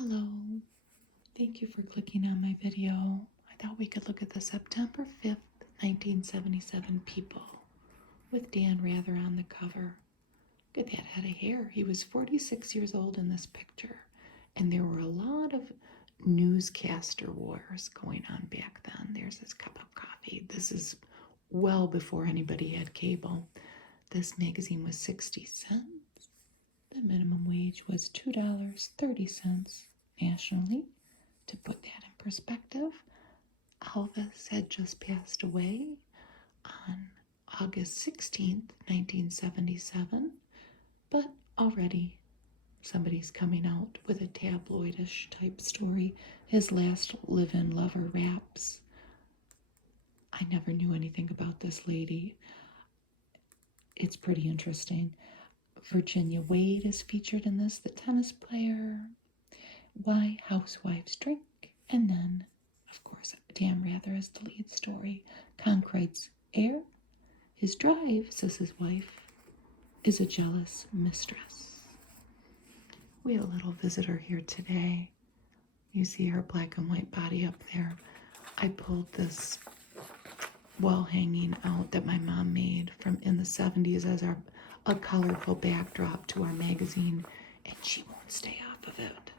Hello, thank you for clicking on my video. I thought we could look at the September 5th, 1977 People with Dan Rather on the cover. Look at that head of hair. He was 46 years old in this picture, and there were a lot of newscaster wars going on back then. There's this cup of coffee. This is well before anybody had cable. This magazine was 60 cents. The minimum wage was $2.30 nationally. To put that in perspective, Elvis had just passed away on August 16th, 1977, but already somebody's coming out with a tabloidish type story. His last live-in lover raps. I never knew anything about this lady. It's pretty interesting. Virginia Wade is featured in this, the tennis player. Why Housewives Drink. And then, of course, Dan Rather is the lead story. Conkride's heir. His drive, says his wife, is a jealous mistress. We have a little visitor here today. You see her black and white body up there. I pulled this wall hanging out that my mom made from in the 70s as a colorful backdrop to our magazine, and she won't stay off of it.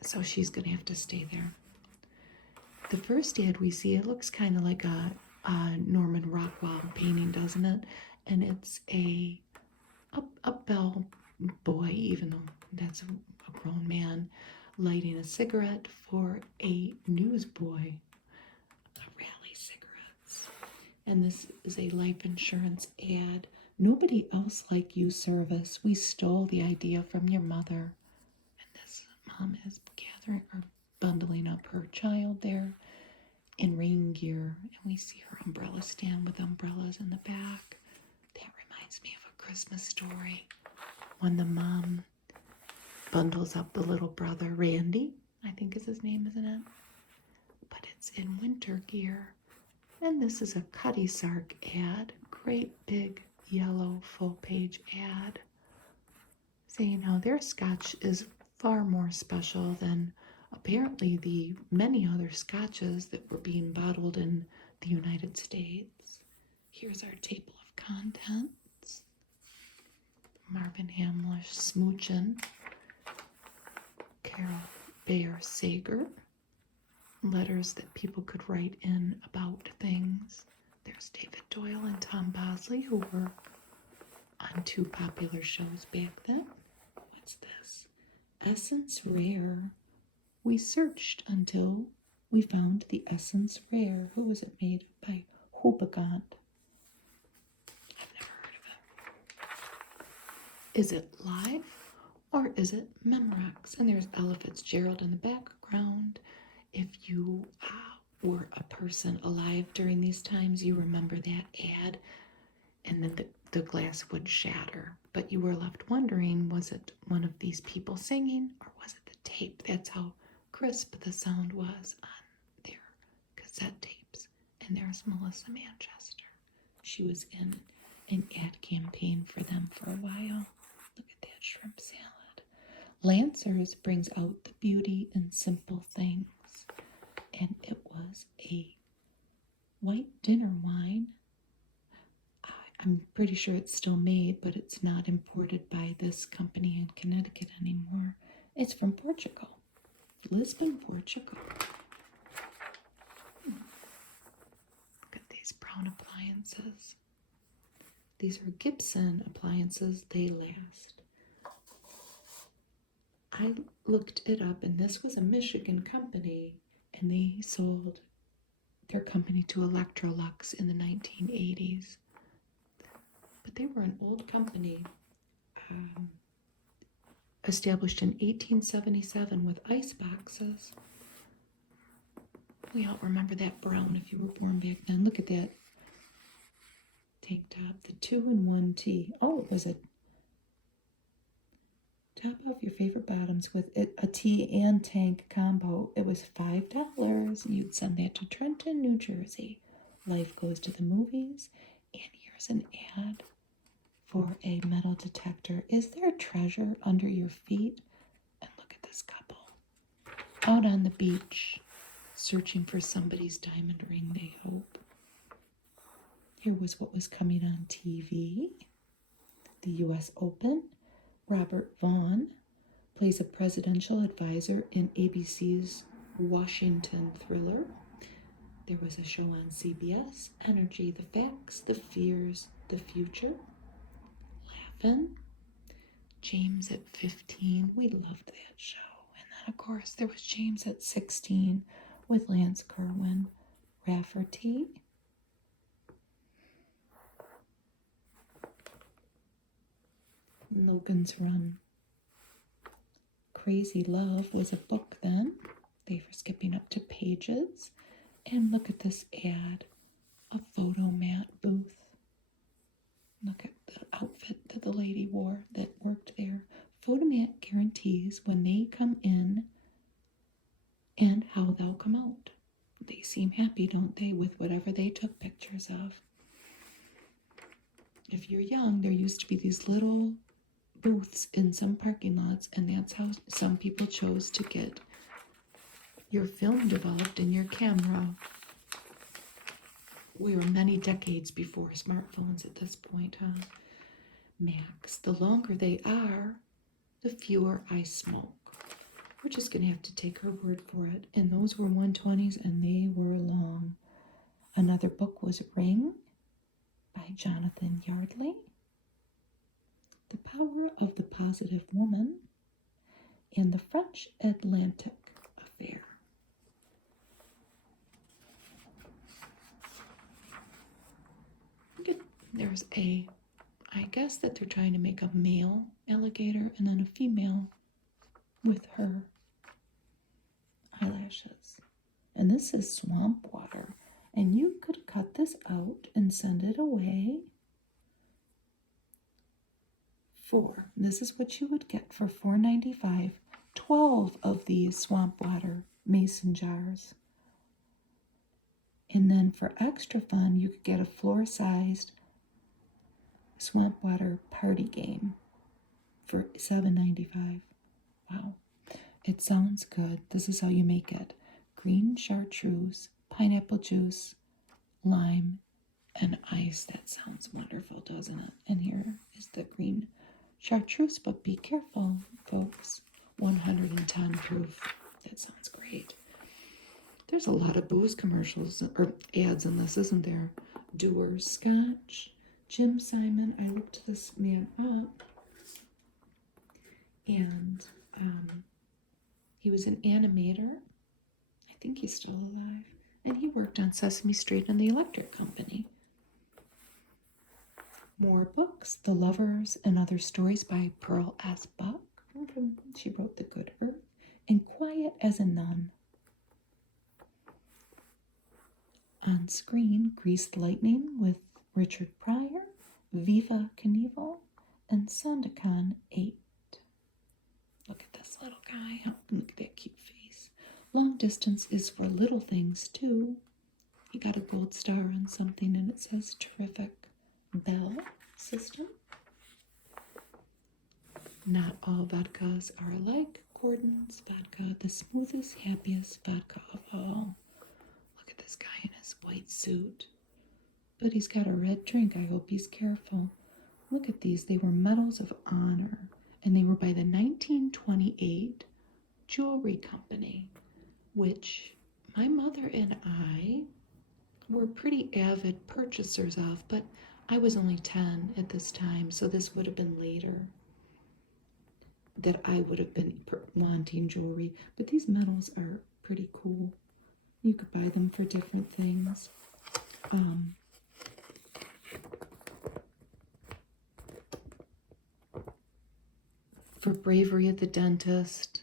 So she's going to have to stay there. The first ad we see, it looks kind of like a Norman Rockwell painting, doesn't it? And it's a bell boy, even though that's a grown man, lighting a cigarette for a newsboy. Rally cigarettes. And this is a life insurance ad. Nobody else like you service. We stole the idea from your mother. And this mom is gathering or bundling up her child there in rain gear. And we see her umbrella stand with umbrellas in the back. That reminds me of a Christmas story when the mom bundles up the little brother, Randy, I think is his name, isn't it? But it's in winter gear. And this is a Cutty Sark ad, great big yellow full page ad saying how their scotch is far more special than apparently the many other scotches that were being bottled in the United States. Here's our table of contents. Marvin Hamlish Smoochin, Carol Bayer Sager, letters that people could write in about things. There's David Doyle and Tom Bosley, who were on two popular shows back then. What's this? Essence Rare. We searched until we found the Essence Rare. Who was it made by? Hobegant. I've never heard of it. Is it live or is it Memorex? And there's Ella Fitzgerald in the background. If you were a person alive during these times, you remember that ad, and then the glass would shatter. But you were left wondering, was it one of these people singing or was it the tape? That's how crisp the sound was on their cassette tapes. And there's Melissa Manchester. She was in an ad campaign for them for a while. Look at that shrimp salad. Lancers brings out the beauty in simple things. And it was a white dinner wine. I'm pretty sure it's still made, but it's not imported by this company in Connecticut anymore. It's from Portugal. Lisbon, Portugal. Look at these brown appliances. These are Gibson appliances. They last. I looked it up, and this was a Michigan company, and they sold their company to Electrolux in the 1980s. But they were an old company, established in 1877 with ice boxes. We all remember that brown if you were born back then. Look at that tank top, the 2-in-1 tee. Oh, it was a top off your favorite bottoms with a tee and tank combo. It was $5. You'd send that to Trenton, New Jersey. Life goes to the movies. And here's an ad for a metal detector. Is there a treasure under your feet? And look this couple out on the beach searching for somebody's diamond ring, they hope. Here was what was coming on TV. The U.S. Open. Robert Vaughn plays a presidential advisor in ABC's Washington Thriller. There was a show on CBS, Energy, the Facts, the Fears, the Future. Laverne, James at 15. We loved that show. And then, of course, there was James at 16 with Lance Kerwin. Rafferty. Logan's Run. Crazy Love was a book then. They were skipping up to pages. And look at this ad. A photomat booth. Look at the outfit that the lady wore that worked there. Photomat guarantees when they come in and how they'll come out. They seem happy, don't they, with whatever they took pictures of. If you're young, there used to be these little booths in some parking lots, and that's how some people chose to get your film developed in your camera. We were many decades before smartphones at this point, huh? Max, the longer they are, the fewer I smoke. We're just going to have to take her word for it. And those were 120s, and they were long. Another book was Ring by Jonathan Yardley. The Power of the Positive Woman, and The French Atlantic Affair. There's I guess that they're trying to make a male alligator and then a female with her eyelashes. And this is swamp water. And you could cut this out and send it away this is what you would get for $4.95, 12 of these swamp water mason jars. And then for extra fun, you could get a floor-sized swamp water party game for $7.95. Wow. It sounds good. This is how you make it. Green chartreuse, pineapple juice, lime, and ice. That sounds wonderful, doesn't it? And here is the green chartreuse, but be careful, folks. 110 proof. That sounds great. There's a lot of booze commercials or ads in this, isn't there? Dewar's Scotch, Jim Simon. I looked this man up, and he was an animator. I think he's still alive. And he worked on Sesame Street and the Electric Company. More books, The Lovers and Other Stories by Pearl S. Buck. She wrote The Good Earth, and Quiet as a Nun. On screen, Greased Lightning with Richard Pryor, Viva Knievel, and Sandakan 8. Look at this little guy. Oh, look at that cute face. Long Distance is for little things, too. He got a gold star on something, and it says terrific. Bell System. Not all vodkas are alike. Gordon's vodka, the smoothest, happiest vodka of all. Look at this guy in his white suit. But he's got a red drink. I hope he's careful. Look at these. They were medals of honor, and they were by the 1928 Jewelry Company, which my mother and I were pretty avid purchasers of, but I was only 10 at this time, so this would have been later that I would have been wanting jewelry. But these medals are pretty cool. You could buy them for different things. For bravery at the dentist,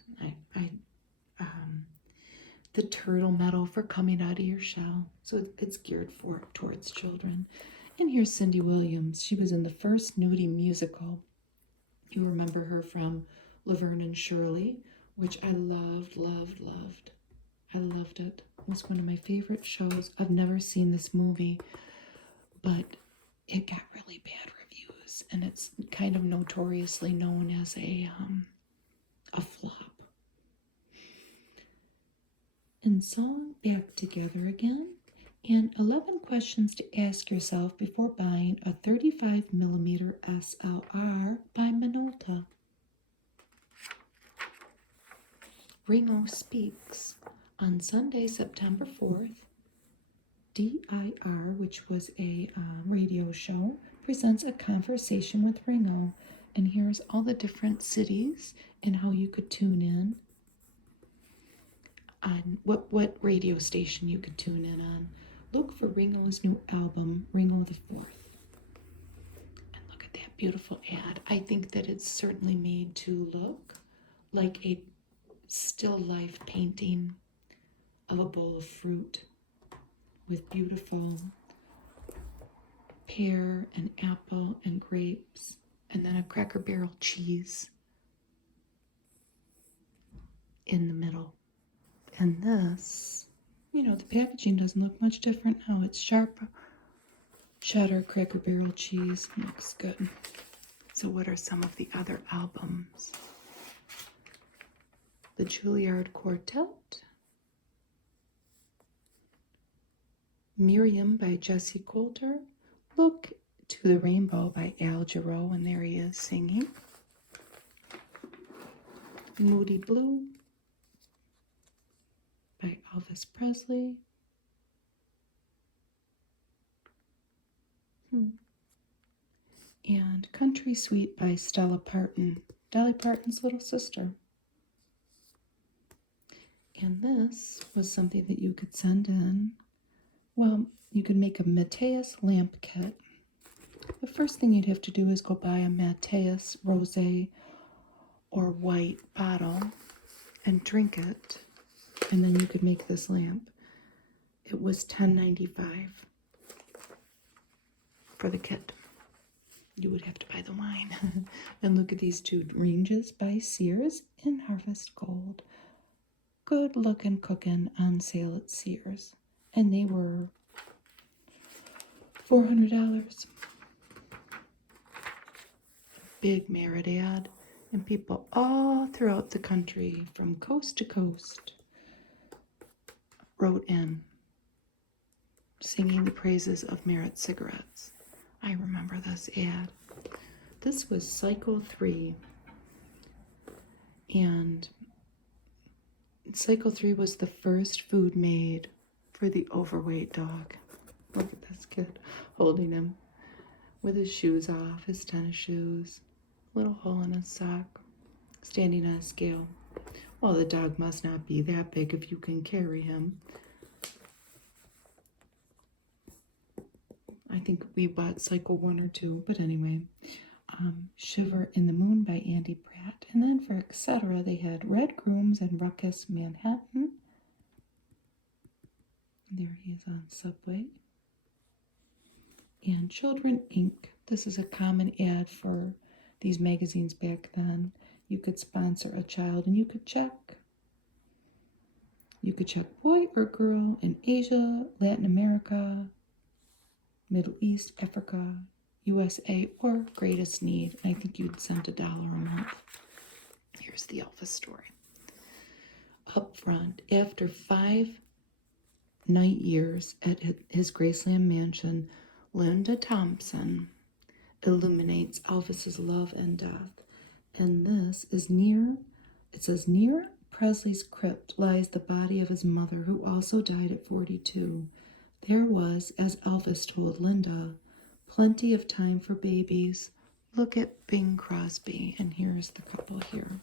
the turtle medal for coming out of your shell. So it's geared towards children. And here's Cindy Williams. She was in the first nudie musical. You remember her from Laverne and Shirley, which I loved, loved, loved. I loved it. It was one of my favorite shows. I've never seen this movie, but it got really bad reviews, and it's kind of notoriously known as a flop. and song back together again, and 11 questions to ask yourself before buying a 35mm SLR by Minolta. Ringo Speaks. On Sunday, September 4th, DIR, which was a radio show, presents a conversation with Ringo. And here's all the different cities and how you could tune in on what radio station you could tune in on. Look for Ringo's new album, Ringo the Fourth. And look at that beautiful ad. I think that it's certainly made to look like a still life painting of a bowl of fruit with beautiful pear and apple and grapes, and then a Cracker Barrel cheese in the middle. And this, the packaging doesn't look much different now. It's sharp cheddar Cracker Barrel cheese. Looks good. So what are some of the other albums? The Juilliard Quartet, Miriam by Jesse Coulter, Look to the Rainbow by Al Jarreau, and there he is singing, Moody Blue by Elvis Presley, and Country Sweet by Stella Parton, Dolly Parton's little sister. And this was something that you could send in. Well, you could make a Mateus lamp kit. The first thing you'd have to do is go buy a Mateus rosé or white bottle and drink it, and then you could make this lamp. It was $10.95 for the kit. You would have to buy the wine. And look at these two ranges by Sears in Harvest Gold. Good looking cooking on sale at Sears. And they were $400. Big merit ad. And people all throughout the country, from coast to coast, wrote in singing the praises of Merit cigarettes. I remember this ad. This was Cycle 3. And Cycle 3 was the first food made for the overweight dog. Look at this kid holding him with his shoes off, his tennis shoes, little hole in his sock, standing on a scale. Well, the dog must not be that big if you can carry him. I think we bought Cycle 1 or 2, but anyway. Shiver in the Moon by Andy Pratt. And then for etc., they had Red Grooms and Ruckus Manhattan. There he is on Subway. And Children Inc. This is a common ad for these magazines back then. You could sponsor a child and you could check. You could check boy or girl in Asia, Latin America, Middle East, Africa, USA, or greatest need. And I think you'd send $1 a month. Here's the Elvis story. Up front, after 5 night years at his Graceland mansion, Linda Thompson illuminates Elvis's love and death. And this is it says, near Presley's crypt lies the body of his mother, who also died at 42. There was, as Elvis told Linda, plenty of time for babies. Look at Bing Crosby, and here's the couple here.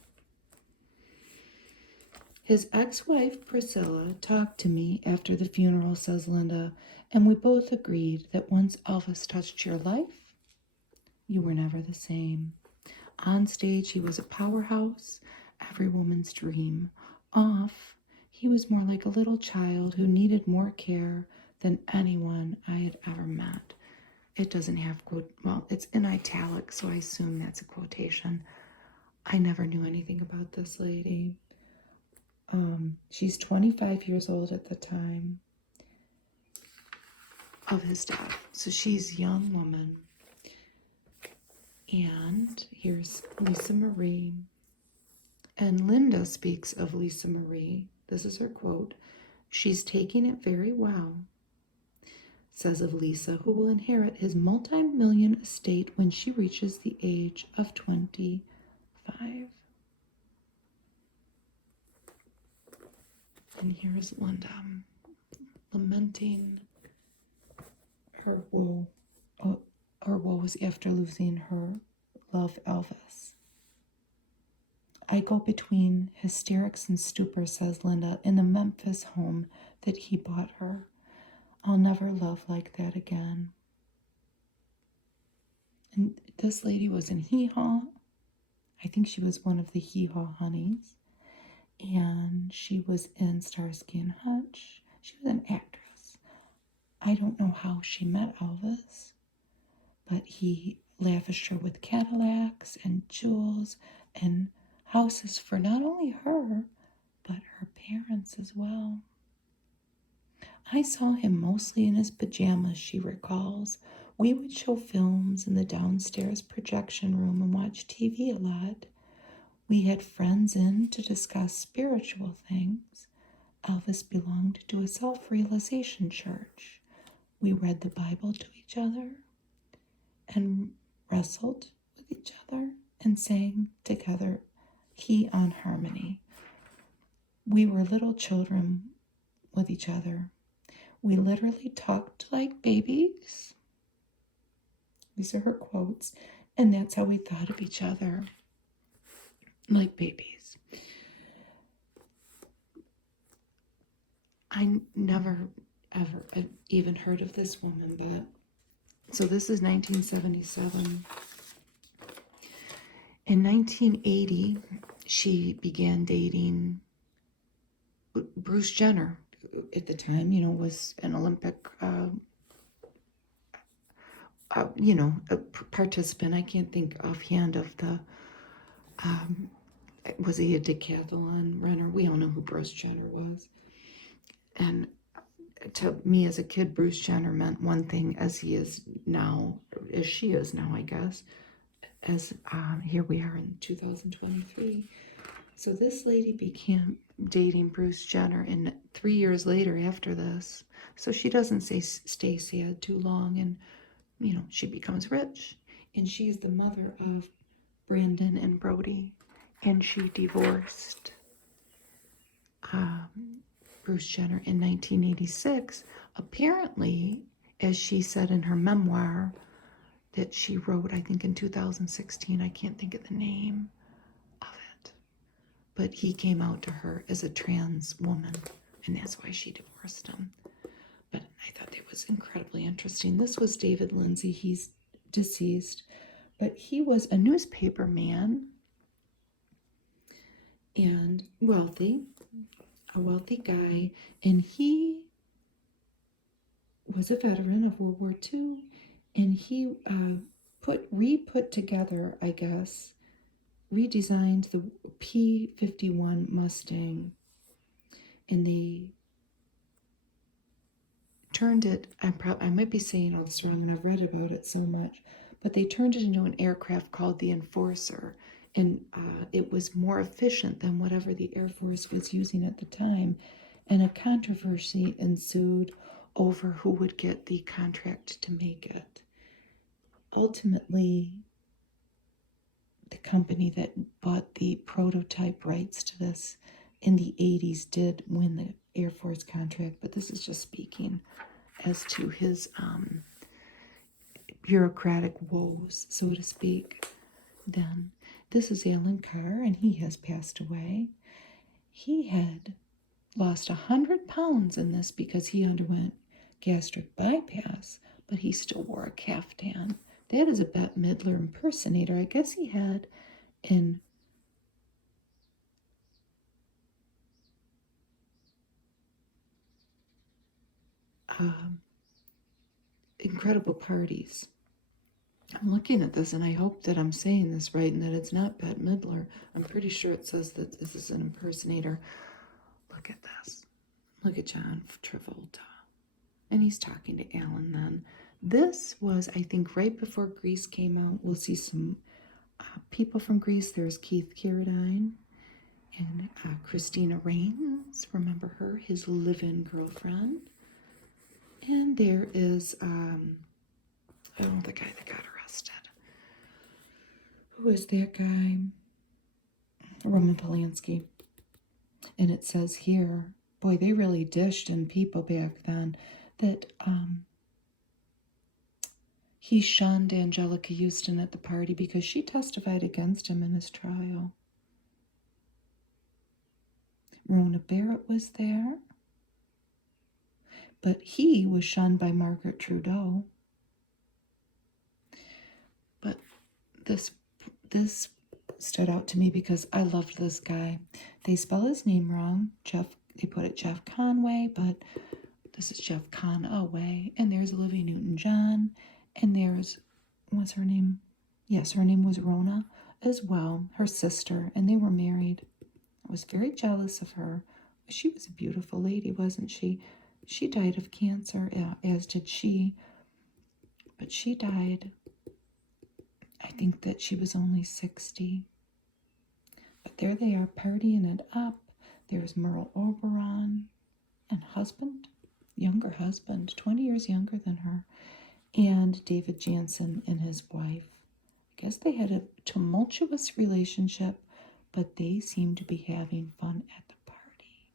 His ex-wife, Priscilla, talked to me after the funeral, says Linda, and we both agreed that once Elvis touched your life, you were never the same. On stage, he was a powerhouse, every woman's dream. Off, he was more like a little child who needed more care than anyone I had ever met. It doesn't have it's in italics, so I assume that's a quotation. I never knew anything about this lady. She's 25 years old at the time of his death. So she's a young woman. And here's Lisa Marie. And Linda speaks of Lisa Marie. This is her quote. She's taking it very well, says of Lisa, who will inherit his multi-million estate when she reaches the age of 25. And here's Linda lamenting her woe. Her woes after losing her love, Elvis. I go between hysterics and stupor, says Linda, in the Memphis home that he bought her. I'll never love like that again. And this lady was in Hee Haw. I think she was one of the Hee Haw honeys. And she was in Starsky and Hutch. She was an actress. I don't know how she met Elvis, but he lavished her with Cadillacs and jewels and houses for not only her, but her parents as well. I saw him mostly in his pajamas, she recalls. We would show films in the downstairs projection room and watch TV a lot. We had friends in to discuss spiritual things. Elvis belonged to a self-realization church. We read the Bible to each other and wrestled with each other and sang together, key on harmony. We were little children with each other. We literally talked like babies. These are her quotes. And that's how we thought of each other, like babies. I never, ever even heard of this woman, but so this is 1977. In 1980, she began dating Bruce Jenner. At the time, was an Olympic, a participant. I can't think offhand of the, was he a decathlon runner? We all know who Bruce Jenner was. And to me as a kid, Bruce Jenner meant one thing as she is now, I guess, as here we are in 2023. So this lady began dating Bruce Jenner, and 3 years later after this, so she doesn't stay sad too long, and she becomes rich, and she's the mother of Brandon and Brody, and she divorced Bruce Jenner in 1986, apparently, as she said in her memoir that she wrote, I think in 2016, I can't think of the name of it, but he came out to her as a trans woman, and that's why she divorced him. But I thought that was incredibly interesting. This was David Lindsay. He's deceased, but he was a newspaper man and a wealthy guy, and he was a veteran of World War II, and he put together, I guess, redesigned the P-51 Mustang, and they turned it, I might be saying all this wrong, and I've read about it so much, but they turned it into an aircraft called the Enforcer, and it was more efficient than whatever the Air Force was using at the time, and a controversy ensued over who would get the contract to make it. Ultimately, the company that bought the prototype rights to this in the 80s did win the Air Force contract, but this is just speaking as to his bureaucratic woes, so to speak. Then, this is Alan Carr, and he has passed away. He had lost 100 pounds in this because he underwent gastric bypass, but he still wore a caftan. That is a Bette Midler impersonator. I guess he had in incredible parties. I'm looking at this, and I hope that I'm saying this right and that it's not Bette Midler. I'm pretty sure it says that this is an impersonator. Look at this. Look at John Travolta. And he's talking to Alan then. This was, I think, right before Grease came out. We'll see some people from Grease. There's Keith Carradine. And Christina Rains, remember her, his live-in girlfriend. And there is, the guy that got arrested. Who is that guy? Roman Polanski. And it says here, boy, they really dished in people back then, that he shunned Angelica Houston at the party because she testified against him in his trial. Rona Barrett was there, but he was shunned by Margaret Trudeau. But this stood out to me because I loved this guy. They spell his name wrong. They put it Jeff Conway, but this is Jeff Conaway. And there's Olivia Newton-John. And there's, what's her name? Yes, her name was Rona as well, her sister. And they were married. I was very jealous of her. She was a beautiful lady, wasn't she? She died of cancer, as did she. But she died, I think that she was only 60. But there they are partying it up. There's Merle Oberon and husband, younger husband, 20 years younger than her, and David Jansen and his wife. I guess they had a tumultuous relationship, but they seemed to be having fun at the party.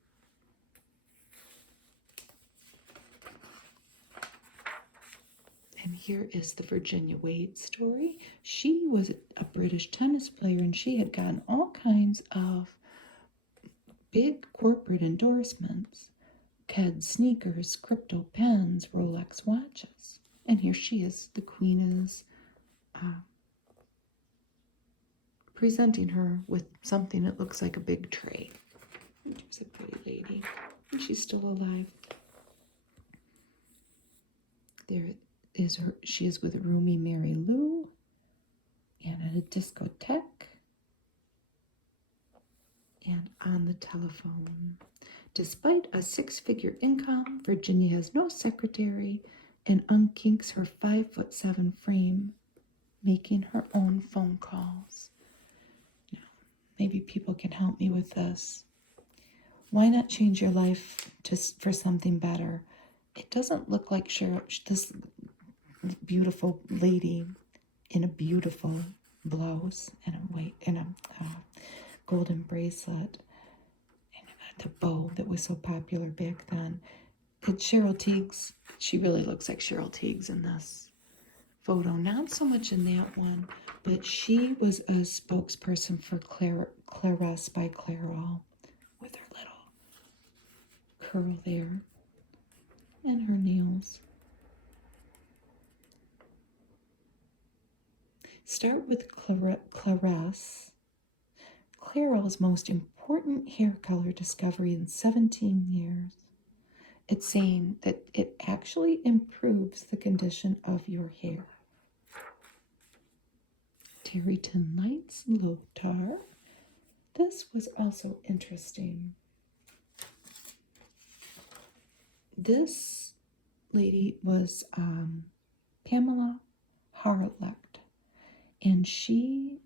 And here is the Virginia Wade story. She was a British tennis player, and she had gotten all kinds of big corporate endorsements. Ked sneakers, crypto pens, Rolex watches. And here she is. The queen is presenting her with something that looks like a big tray. She's a pretty lady. And she's still alive. There is her. She is with Rumi Mary Lou and at a discotheque and on the telephone. Despite a 6-figure income, Virginia has no secretary and unkinks her 5'7" frame, making her own phone calls. Now, maybe people can help me with this. Why not change your life for something better? It doesn't look like this beautiful lady in a beautiful blouse and a golden bracelet and the bow that was so popular back then. It's Cheryl Tiegs. She really looks like Cheryl Tiegs in this photo. Not so much in that one, but she was a spokesperson for Clarisse by Clairol with her little curl there and her nails. Start with Clarisse, Clairol's most important hair color discovery in 17 years. It's saying that it actually improves the condition of your hair. Terryton Lights, Lotar. This was also interesting. This lady was Pamela Harlech, and she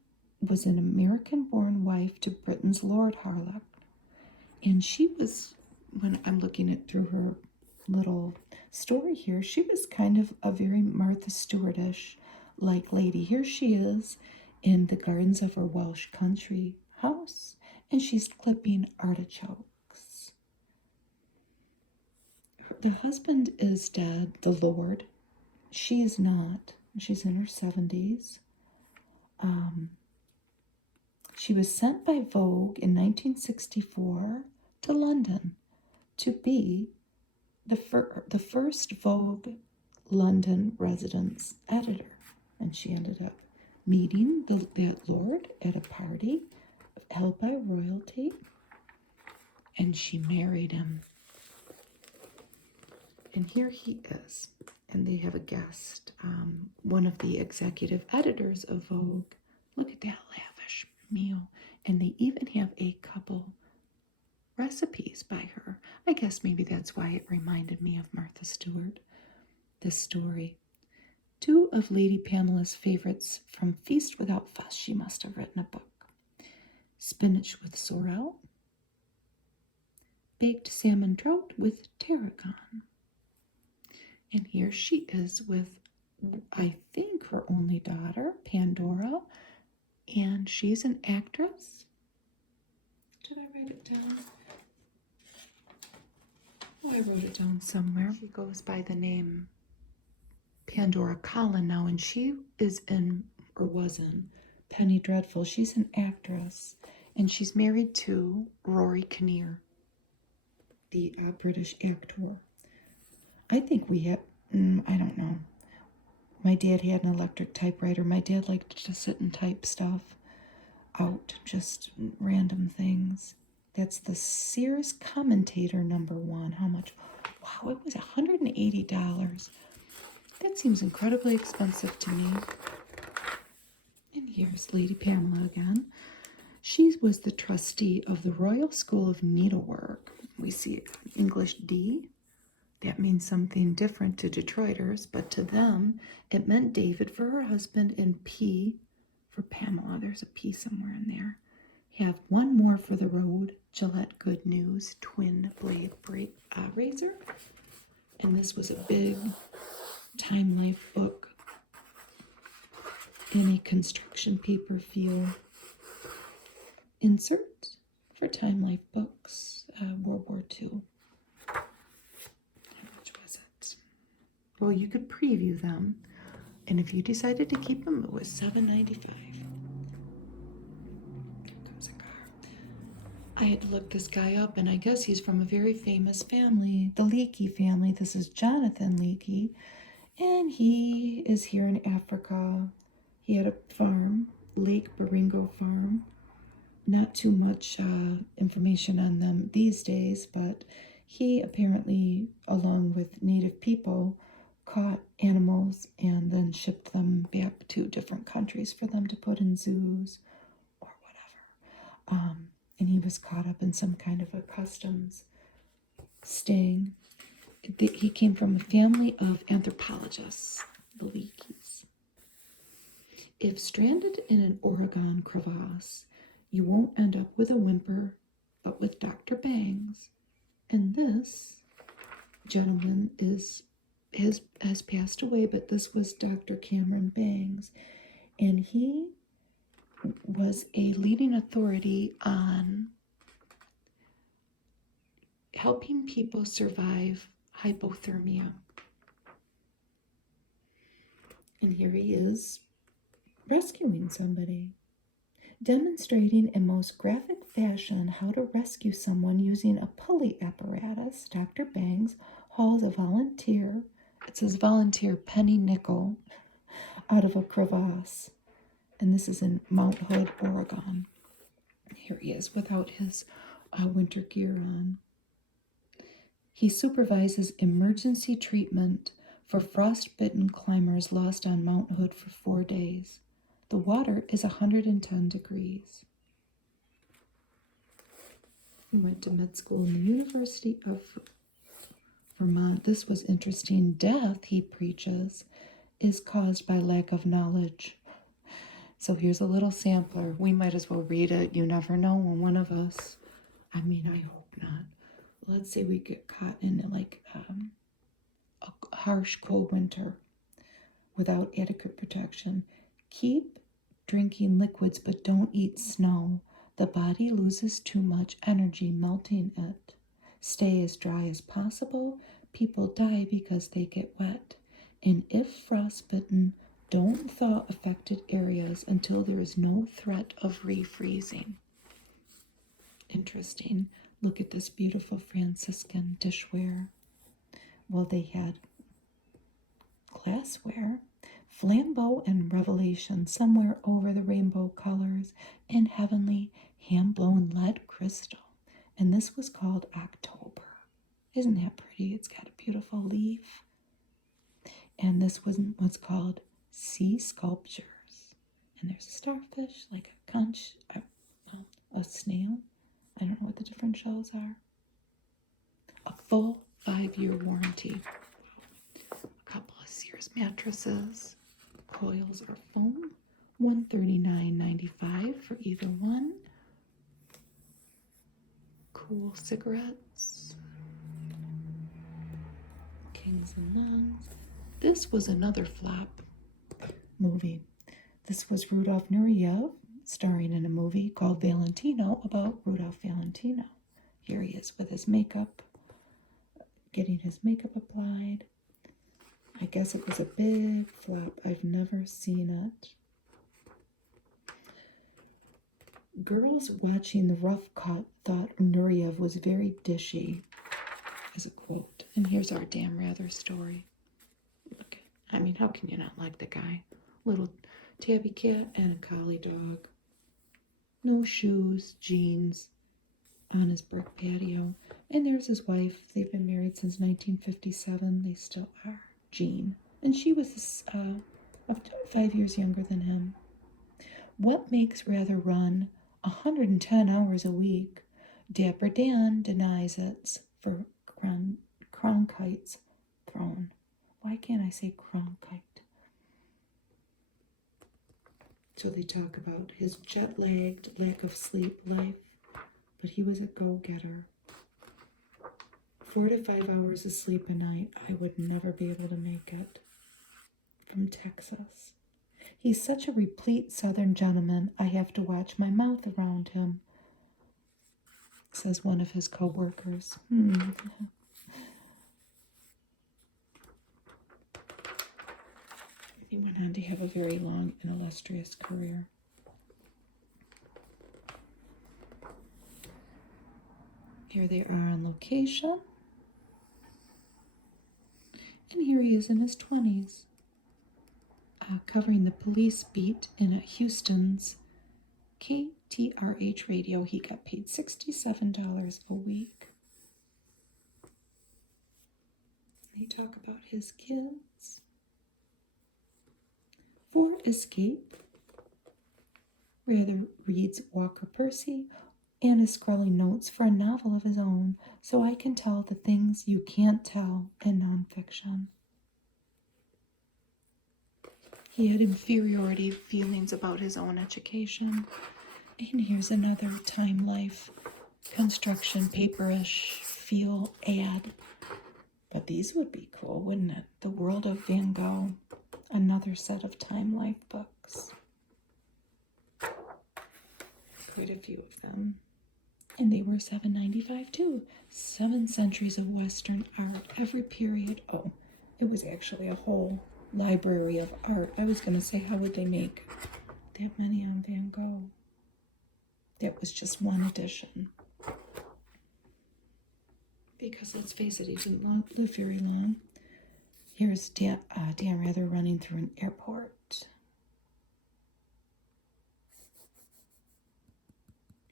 was an American-born wife to Britain's Lord Harlech. And she was, when I'm looking at through her little story here, she was kind of a very Martha Stewart-ish like lady. Here she is in the gardens of her Welsh country house, and she's clipping artichokes. The husband is dead, the Lord. She is not. She's in her 70s. She was sent by Vogue in 1964 to London to be the first Vogue London residence editor. And she ended up meeting that lord at a party held by royalty, and she married him. And here he is. And they have a guest, one of the executive editors of Vogue. Look at that lavish meal. And they even have a couple recipes by her. I guess maybe that's why it reminded me of Martha Stewart, this story. 2 of Lady Pamela's favorites from Feast Without Fuss. She must have written a book. Spinach with sorrel baked salmon trout with tarragon. And here she is with, I think, her only daughter, Pandora. And she's an actress. Did I write it down? Oh, I wrote it down somewhere. She goes by the name Pandora Collin now, and she is in, or was in, Penny Dreadful. She's an actress, and she's married to Rory Kinnear, the British actor. I think we have, I don't know. My dad had an electric typewriter. My dad liked to sit and type stuff out, just random things. That's the Sears Commentator #1. How much? Wow, it was $180. That seems incredibly expensive to me. And here's Lady Pamela again. She was the trustee of the Royal School of Needlework. We see English D. That means something different to Detroiters, but to them, it meant David for her husband and P for Pamela. There's a P somewhere in there. Have one more for the road, Gillette Good News Twin Blade Razor. And this was a big Time Life book in a construction paper feel insert for Time Life books, World War II. How much was it? Well, you could preview them, and if you decided to keep them, it was $7.95. Here comes a car. I had to look this guy up, and I guess he's from a very famous family, the Leakey family. This is Jonathan Leakey, and he is here in Africa. He had a farm, Lake Baringo Farm. Not too much information on them these days, but he apparently, along with native people, caught animals and then shipped them back to different countries for them to put in zoos or whatever. And he was caught up in some kind of a customs sting. He came from a family of anthropologists, the Leakeys. If stranded in an Oregon crevasse, you won't end up with a whimper, but with Dr. Bangs. And this gentleman has passed away, but this was Dr. Cameron Bangs. And he was a leading authority on helping people survive hypothermia. And here he is rescuing somebody, demonstrating in most graphic fashion how to rescue someone using a pulley apparatus. Dr. Bangs hauls a volunteer, it says volunteer Penny Nickel, out of a crevasse. And this is in Mount Hood, Oregon. Here he is without his winter gear on. He supervises emergency treatment for frostbitten climbers lost on Mount Hood for 4 days. The water is 110 degrees. He went to med school in the University of Vermont. This was interesting. Death, he preaches, is caused by lack of knowledge. So here's a little sampler. We might as well read it. You never know when one of us, I hope not. Let's say we get caught in like a harsh cold winter without adequate protection. Keep drinking liquids, but don't eat snow. The body loses too much energy melting it. Stay as dry as possible. People die because they get wet. And if frostbitten, don't thaw affected areas until there is no threat of refreezing. Interesting. Look at this beautiful Franciscan dishware. Well, they had glassware, flambeau and revelation, somewhere over the rainbow colors, and heavenly hand-blown lead crystal. And this was called October. Isn't that pretty? It's got a beautiful leaf. And this was what's called Sea Sculptures. And there's a starfish, like a conch, a snail. I don't know what the different shells are. A full 5-year warranty. A couple of Sears mattresses. Coils or foam. $139.95 for either one. cool cigarettes. Kings and Nuns. This was another flop movie. This was Rudolph Nureyev starring in a movie called Valentino about Rudolph Valentino. Here he is with his makeup, getting his makeup applied. I guess it was a big flop. I've never seen it. Girls watching The Rough Cut thought Nureyev was very dishy, is a quote. And here's our damn rather story. Look, I mean, how can you not like the guy? Little tabby cat and a collie dog. No shoes, jeans, on his brick patio. And there's his wife. They've been married since 1957. They still are. Jean. And she was 5 years younger than him. What makes Rather run 110 hours a week? Dapper Dan denies it's for Cronkite's throne. Why can't I say Cronkite? So they talk about his jet-lagged, lack of sleep life, but he was a go-getter. 4 to 5 hours of sleep a night, I would never be able to make it. From Texas. He's such a replete Southern gentleman, I have to watch my mouth around him, says one of his co-workers. He went on to have a very long and illustrious career. Here they are on location. And here he is in his 20s, covering the police beat in Houston's KTRH radio. He got paid $67 a week. They talk about his kids. For escape, Rather reads Walker Percy and is scrawling notes for a novel of his own, so I can tell the things you can't tell in nonfiction. He had inferiority feelings about his own education. And here's another Time Life construction paperish feel ad. But these would be cool, wouldn't it? The World of Van Gogh. Another set of Time Life books. Quite a few of them. And they were $7.95 too. 7 centuries of Western art, every period. Oh, it was actually a whole library of art. I was going to say, how would they make that many on Van Gogh? That was just one edition. Because let's face it, he didn't live very long. Here's Dan Rather running through an airport.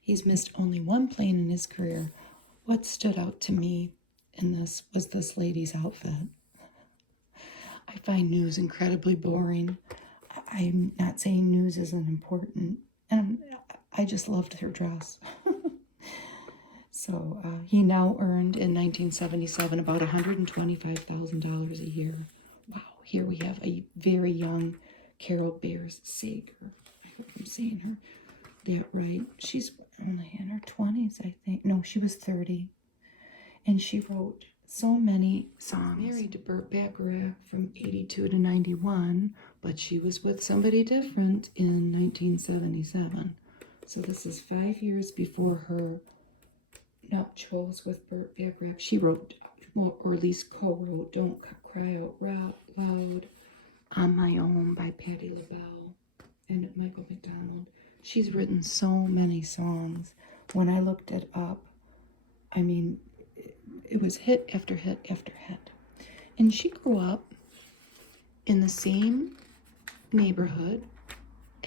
He's missed only one plane in his career. What stood out to me in this was this lady's outfit. I find news incredibly boring. I'm not saying news isn't important. And I just loved her dress. So he now earned in 1977 about $125,000 a year. Wow, here we have a very young Carol Bears Sager. I hope I'm saying her that right. She's only in her 20s, I think. No, she was 30. And she wrote so many songs. Married to Burt Bacharach from 82 to 91, but she was with somebody different in 1977. So this is 5 years before her nuptials with Burt Bacharach. She wrote, well, or at least co-wrote, Don't Cry Out Loud, On My Own by Patti LaBelle and Michael McDonald. She's written so many songs. When I looked it up, I mean, it was hit after hit after hit. And she grew up in the same neighborhood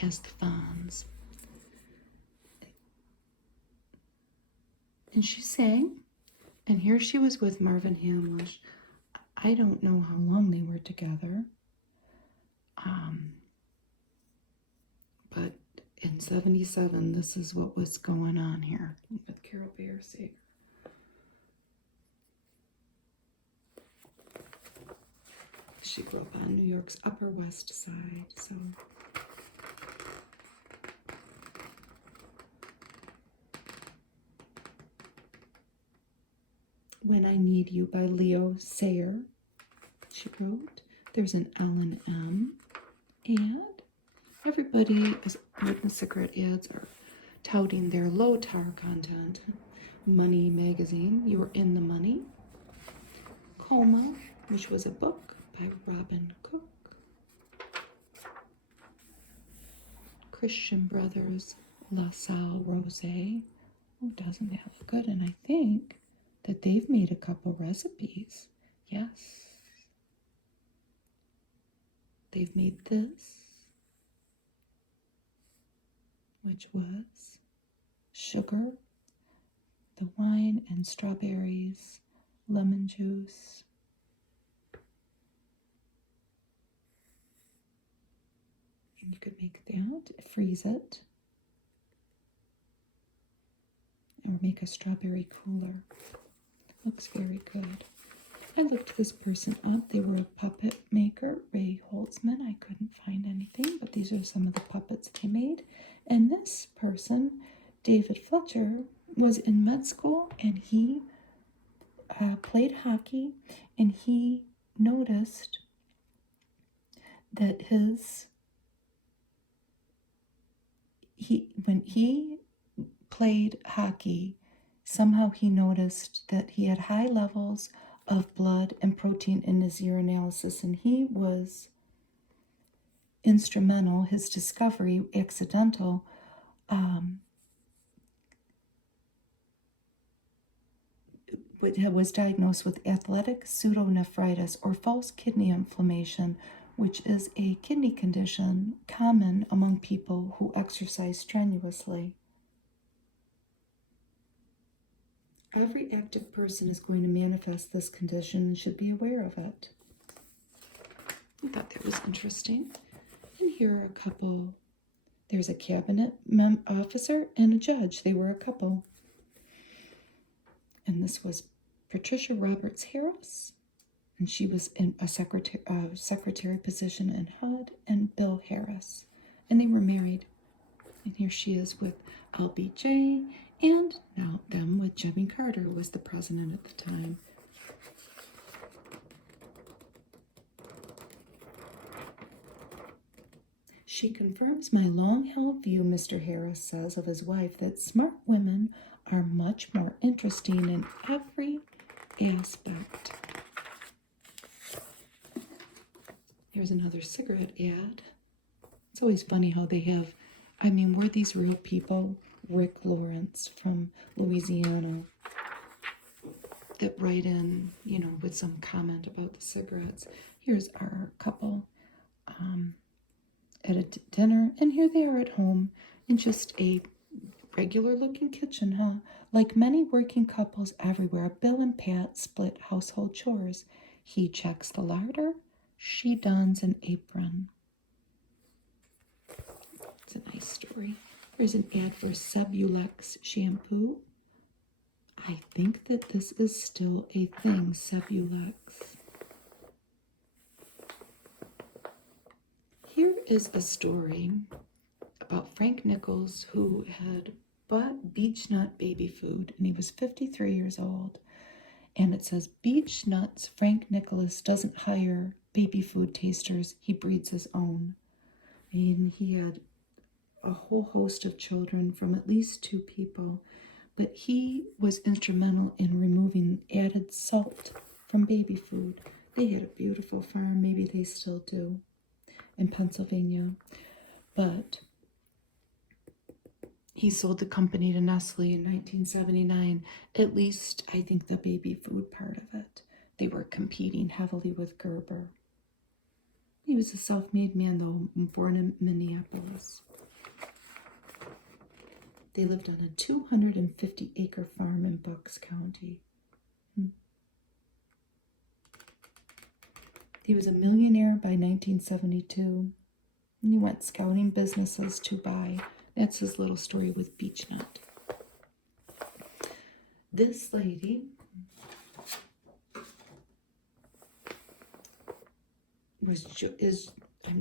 as the Fonz. And she sang, and here she was with Marvin Hamlish. I don't know how long they were together, but in 77, this is what was going on here with Carol Bears Sager. She grew up on New York's Upper West Side, so... When I Need You by Leo Sayer, she wrote. There's an Ellen M. ad. Everybody is with cigarette ads are touting their low tar content. Money magazine, You Were in the Money. Coma, which was a book by Robin Cook. Christian Brothers, La Salle Rosé. Oh, doesn't that look good? And I think that they've made a couple recipes. Yes. They've made this, which was sugar, the wine and strawberries, lemon juice. And you could make that, freeze it, or make a strawberry cooler. Looks very good. I looked this person up. They were a puppet maker, Ray Holtzman. I couldn't find anything, but these are some of the puppets they made. And this person, David Fletcher, was in med school, and he played hockey, and he noticed that when he played hockey, somehow he noticed that he had high levels of blood and protein in his urinalysis, and he was instrumental, his discovery, accidental, was diagnosed with athletic pseudonephritis, or false kidney inflammation, which is a kidney condition common among people who exercise strenuously. Every active person is going to manifest this condition and should be aware of it. I thought that was interesting. And here are a couple. There's a cabinet officer and a judge. They were a couple. And this was Patricia Roberts Harris, and she was in a secretary position in HUD, and Bill Harris. And they were married. And here she is with LBJ, and now them with Jimmy Carter, who was the president at the time. She confirms my long-held view, Mr. Harris says of his wife, that smart women are much more interesting in every aspect. Here's another cigarette ad. It's always funny how they have, were these real people? Rick Lawrence from Louisiana that write in, with some comment about the cigarettes. Here's our couple at a dinner, and here they are at home in just a regular looking kitchen, huh? Like many working couples everywhere, Bill and Pat split household chores. He checks the larder, she dons an apron. It's a nice story. There's an ad for Sebulex shampoo. I think that this is still a thing, Sebulex. Here is a story about Frank Nichols, who had bought Beech Nut baby food, and he was 53 years old. And it says, Beech Nuts, Frank Nichols doesn't hire baby food tasters, he breeds his own. And he had a whole host of children from at least 2 people, but he was instrumental in removing added salt from baby food. They had a beautiful farm, maybe they still do, in Pennsylvania, but he sold the company to Nestle in 1979, at least I think the baby food part of it. They were competing heavily with Gerber. He was a self-made man, though, born in Minneapolis. They lived on a 250-acre farm in Bucks County. He was a millionaire by 1972, and he went scouting businesses to buy. That's his little story with Beech Nut. This lady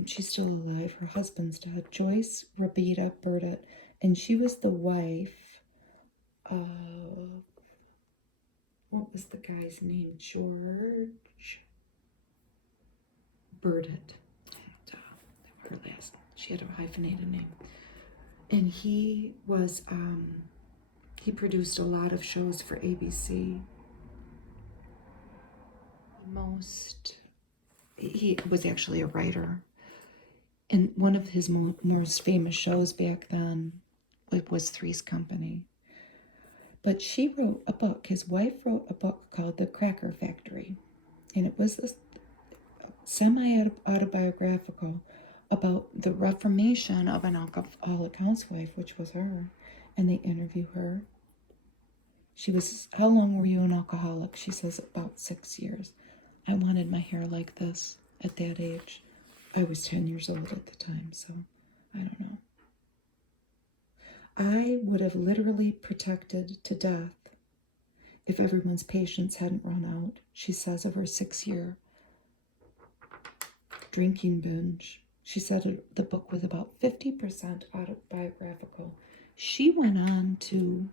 she's still alive. Her husband's dead. Joyce Rabita Burdett, and she was the wife of, was the guy's name? George Burdett. Her last. She had a hyphenated name. And he was, he produced a lot of shows for ABC. He was actually a writer. And one of his most famous shows back then was Three's Company. But she wrote a book. His wife wrote a book called The Cracker Factory. And it was this semi-autobiographical about the reformation of an alcoholic housewife, which was her. And they interview her. She was, how long were you an alcoholic? She says about 6 years. I wanted my hair like this at that age. I was 10 years old at the time, so I don't know. I would have literally protected to death if everyone's patience hadn't run out, she says of her 6-year drinking binge. She said the book was about 50% autobiographical. She went on to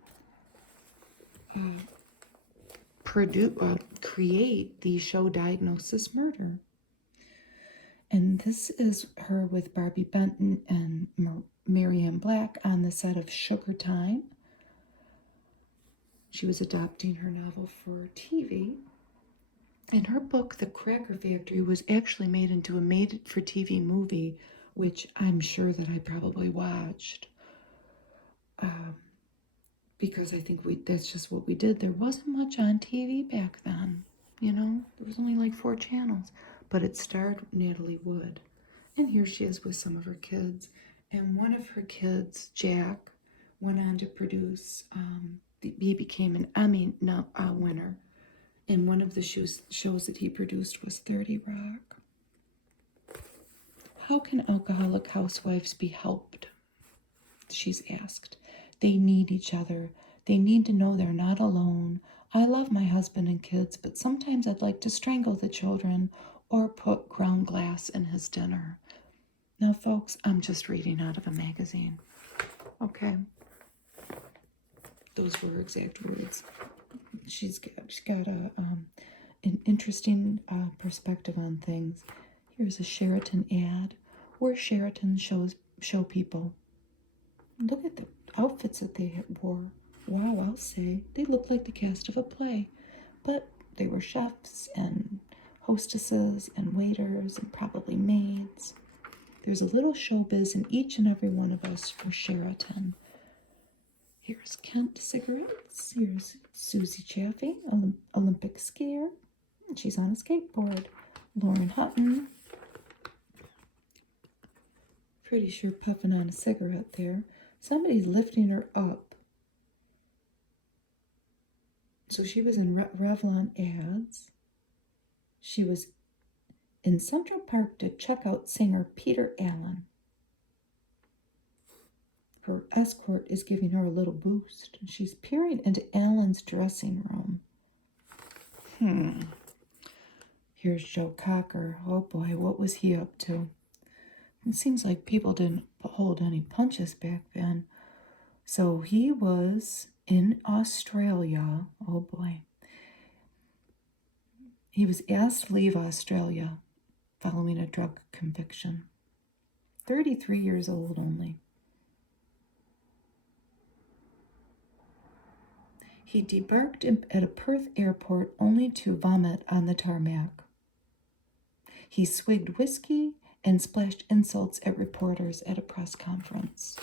create the show Diagnosis Murder. And this is her with Barbie Benton and Marianne Black on the set of Sugar Time. She was adapting her novel for TV. And her book, The Cracker Factory, was actually made into a made-for-TV movie, which I'm sure that I probably watched. Because I think that's just what we did. There wasn't much on TV back then, you know? There was only like 4 channels. But it starred Natalie Wood. And here she is with some of her kids. And one of her kids, Jack, went on to produce, he became an Emmy winner. And one of the shows that he produced was 30 Rock. How can alcoholic housewives be helped? She's asked. They need each other. They need to know they're not alone. I love my husband and kids, but sometimes I'd like to strangle the children or put ground glass in his dinner. Now, folks, I'm just reading out of a magazine. Okay. Those were exact words. She's got an interesting perspective on things. Here's a Sheraton ad where Sheraton show people. Look at the outfits that they wore. Wow, I'll say. They looked like the cast of a play. But they were chefs and hostesses and waiters and probably maids. There's a little showbiz in each and every one of us for Sheraton. Here's Kent Cigarettes. Here's Susie Chaffee, Olympic skier. She's on a skateboard. Lauren Hutton. Pretty sure puffing on a cigarette there. Somebody's lifting her up. So she was in Revlon ads. She was in Central Park to check out singer Peter Allen. Her escort is giving her a little boost. She's peering into Allen's dressing room. Here's Joe Cocker. Oh boy, what was he up to? It seems like people didn't hold any punches back then. So he was in Australia. Oh boy. He was asked to leave Australia following a drug conviction. 33 years old only. He debarked at a Perth airport only to vomit on the tarmac. He swigged whiskey and splashed insults at reporters at a press conference.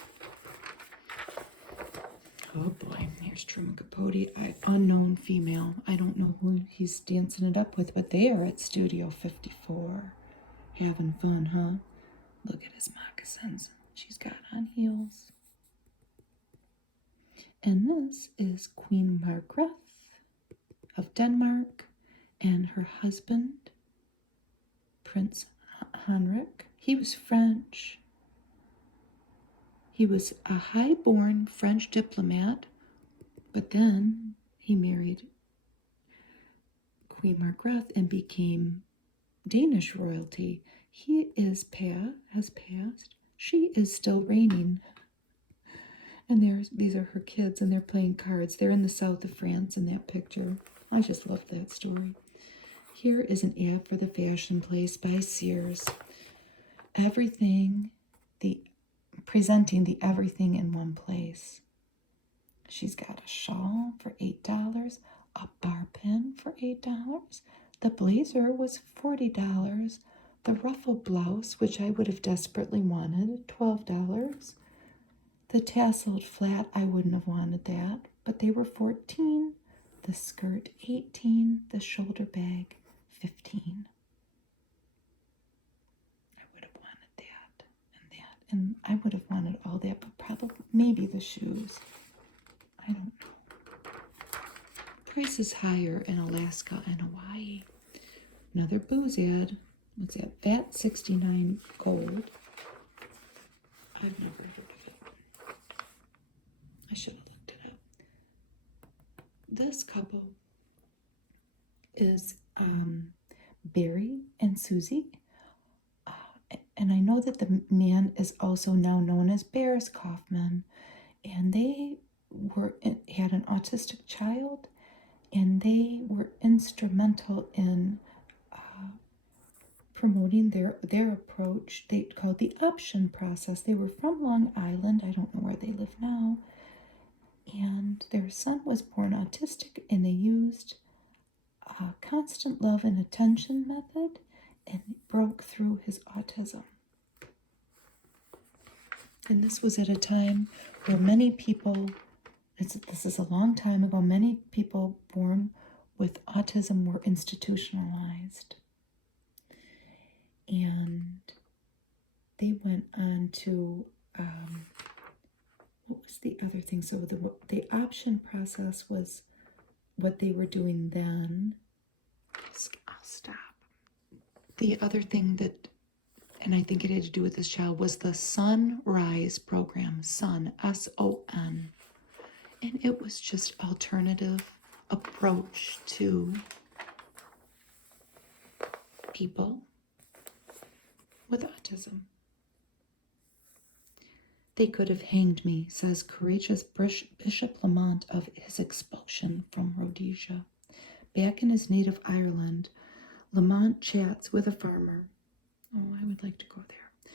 Oh boy, here's Truman Capote, unknown female. I don't know who he's dancing it up with, but they are at Studio 54. Having fun, huh? Look at his moccasins. She's got on heels. And this is Queen Margrethe of Denmark and her husband, Prince Henrik. He was French. He was a high-born French diplomat, but then he married Queen Margrethe and became Danish royalty. He has passed. She is still reigning. And these are her kids, and they're playing cards. They're in the south of France in that picture. I just love that story. Here is an ad for the fashion place by Sears. Presenting the everything in one place. She's got a shawl for $8, a bar pin for $8. The blazer was $40. The ruffled blouse, which I would have desperately wanted, $12. The tasseled flat, I wouldn't have wanted that, but they were $14. The skirt, $18. The shoulder bag, $15. I would have wanted that and that, and I would have wanted all that, but probably maybe the shoes. I don't know. Price is higher in Alaska and Hawaii. Another booze ad. What's that? VAT 69 gold. I've never heard of it. I should have looked it up. This couple is Barry and Susie. And I know that the man is also now known as Bears Kaufman. And they had an autistic child, and they were instrumental in promoting their approach. They called the option process. They were from Long Island. I don't know where they live now. And their son was born autistic, and they used constant love and attention method, and broke through his autism. And this was at a time where many people, this is a long time ago, many people born with autism were institutionalized. And they went on to, what was the other thing? So the option process was what they were doing then. I'll stop. The other thing that, and I think it had to do with this child, was the Sunrise program. Sun, S-O-N. And it was just alternative approach to people with autism. They could have hanged me, says courageous Bishop Lamont of his expulsion from Rhodesia. Back in his native Ireland, Lamont chats with a farmer. Oh, I would like to go there.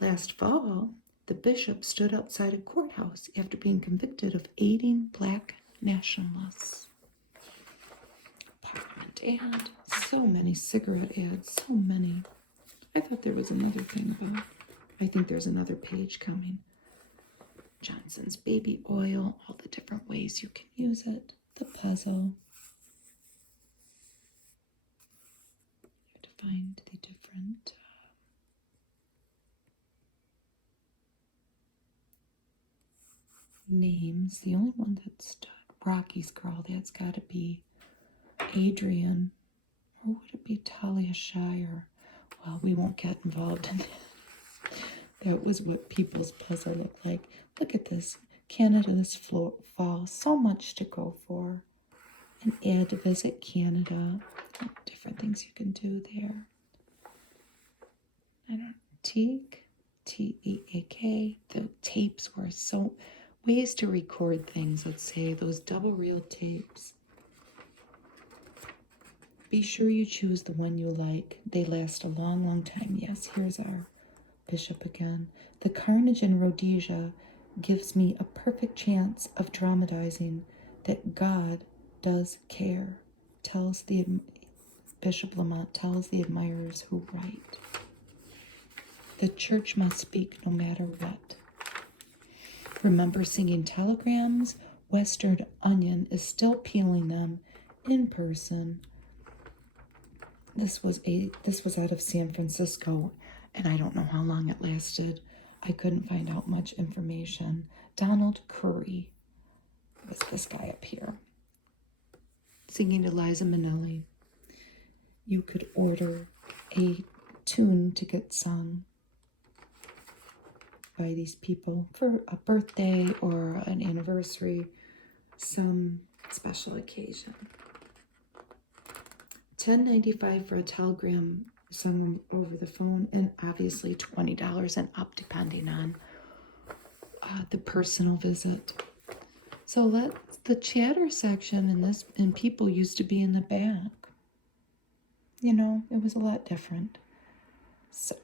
Last fall, the bishop stood outside a courthouse after being convicted of aiding black nationalists. Parliament ad. So many cigarette ads. So many. I thought there was another thing about. I think there's another page coming. Johnson's baby oil. All the different ways you can use it. The puzzle. You have to find the different names. The only one that's Rocky's Girl, that's got to be Adrian. Or would it be Talia Shire? Well, we won't get involved in that. That was what people's puzzle looked like. Look at this. Canada this fall. So much to go for. An ad to visit Canada. Different things you can do there. I don't know. Teak. T-E-A-K. The tapes were so... Ways to record things, let's say. Those double reel tapes. Be sure you choose the one you like. They last a long, long time. Yes, here's our bishop again. The carnage in Rhodesia gives me a perfect chance of dramatizing that God does care, Bishop Lamont tells the admirers who write. The church must speak no matter what. Remember singing telegrams? Western Onion is still peeling them in person. This was out of San Francisco, and I don't know how long it lasted. I couldn't find out much information. Donald Curry was this guy up here, singing Eliza Minnelli. You could order a tune to get sung by these people for a birthday or an anniversary, some special occasion. $10.95 for a telegram sung over the phone, and obviously $20 and up depending on the personal visit. So the chatter section in People used to be in the back. You know, it was a lot different. So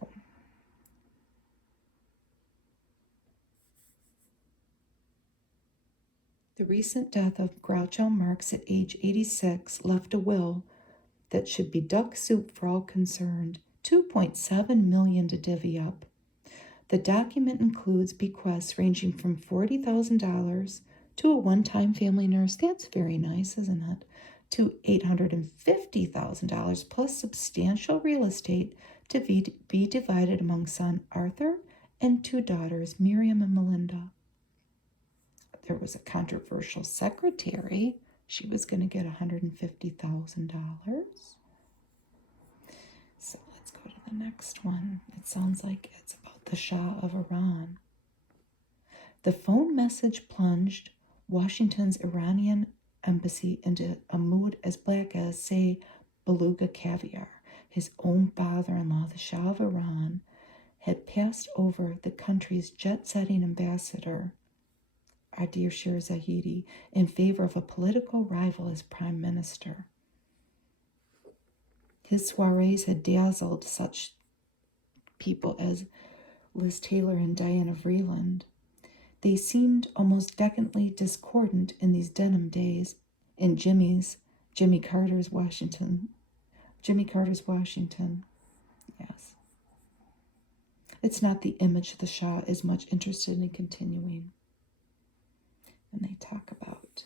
the recent death of Groucho Marx at age 86 left a will that should be duck soup for all concerned, $2.7 million to divvy up. The document includes bequests ranging from $40,000 to a one-time family nurse, that's very nice, isn't it, to $850,000 plus substantial real estate to be divided among son Arthur and two daughters, Miriam and Melinda. There was a controversial secretary. She was going to get $150,000. So let's go to the next one. It sounds like it's about the Shah of Iran. The phone message plunged Washington's Iranian embassy into a mood as black as, say, beluga caviar. His own father-in-law, the Shah of Iran, had passed over the country's jet-setting ambassador, Ardeshir Zahidi, in favor of a political rival as prime minister. His soirees had dazzled such people as Liz Taylor and Diana Vreeland. They seemed almost decadently discordant in these denim days in Jimmy Carter's Washington. Yes. It's not the image the Shah is much interested in continuing. And they talk about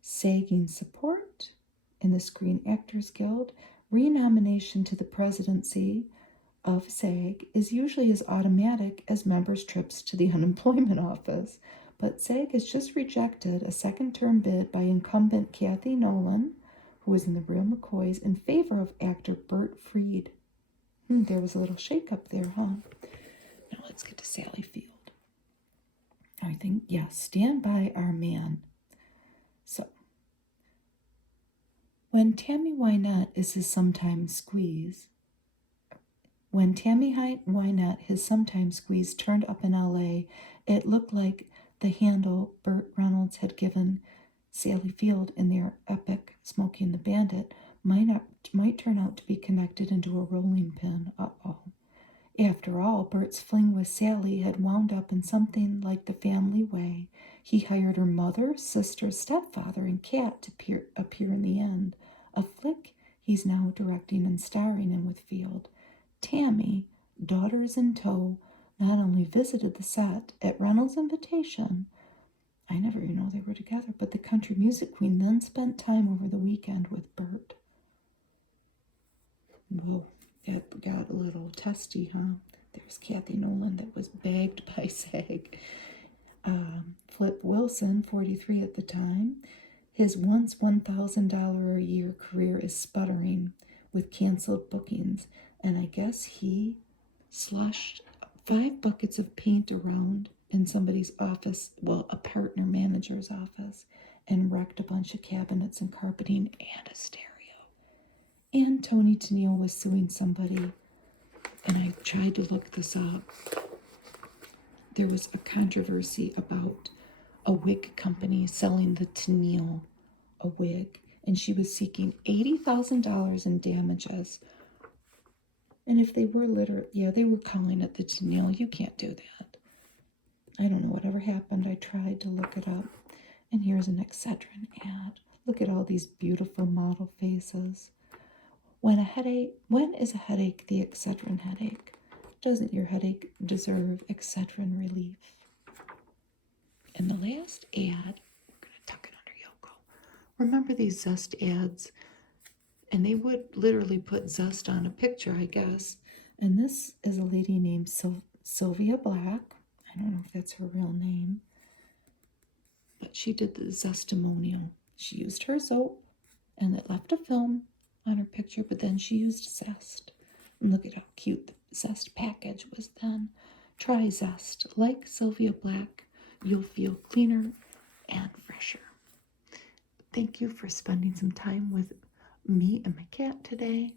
sagging support in the Screen Actors Guild. Renomination to the presidency of SAG is usually as automatic as members' trips to the unemployment office, but SAG has just rejected a second-term bid by incumbent Kathy Nolan, who was in The Real McCoys, in favor of actor Bert Freed. There was a little shake-up there, huh? Now let's get to Sally Field. I think, yes, Stand By Our Man. So, when Tammy Wynette is his sometime squeeze, when Tammy Wynette, his sometime squeeze, turned up in L.A., it looked like the handle Burt Reynolds had given Sally Field in their epic Smokey and the Bandit might turn out to be connected into a rolling pin. Uh-oh. After all, Bert's fling with Sally had wound up in something like the family way. He hired her mother, sister, stepfather, and cat to appear in the end, a flick he's now directing and starring in with Field. Tammy, daughters in tow, not only visited the set at Reynolds' invitation, I never even know they were together, but the country music queen then spent time over the weekend with Bert. Whoa, that got a little testy, huh? There's Kathy Nolan that was bagged by SAG. Flip Wilson, 43 at the time, his once $1,000 a year career is sputtering with canceled bookings, and I guess he slushed 5 buckets of paint around in somebody's office, well, a partner manager's office, and wrecked a bunch of cabinets and carpeting and a stereo. And Tony Tennille was suing somebody, and I tried to look this up. There was a controversy about a wig company selling the Tennille a wig, and she was seeking $80,000 in damages. And if they were they were calling it the Tennille. You can't do that. I don't know whatever happened. I tried to look it up. And here's an Excedrin ad. Look at all these beautiful model faces. When is a headache the Excedrin headache? Doesn't your headache deserve Excedrin relief? And the last ad, we're going to tuck it under Yoko. Remember these Zest ads? And they would literally put Zest on a picture, I guess. And this is a lady named Sylvia Black. I don't know if that's her real name. But she did the Zestimonial. She used her soap, and it left a film on her picture, but then she used Zest. And look at how cute the Zest package was then. Try Zest. Like Sylvia Black, you'll feel cleaner and fresher. Thank you for spending some time with me and my cat today.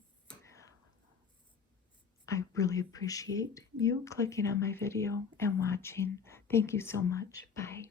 I really appreciate you clicking on my video and watching. Thank you so much. Bye.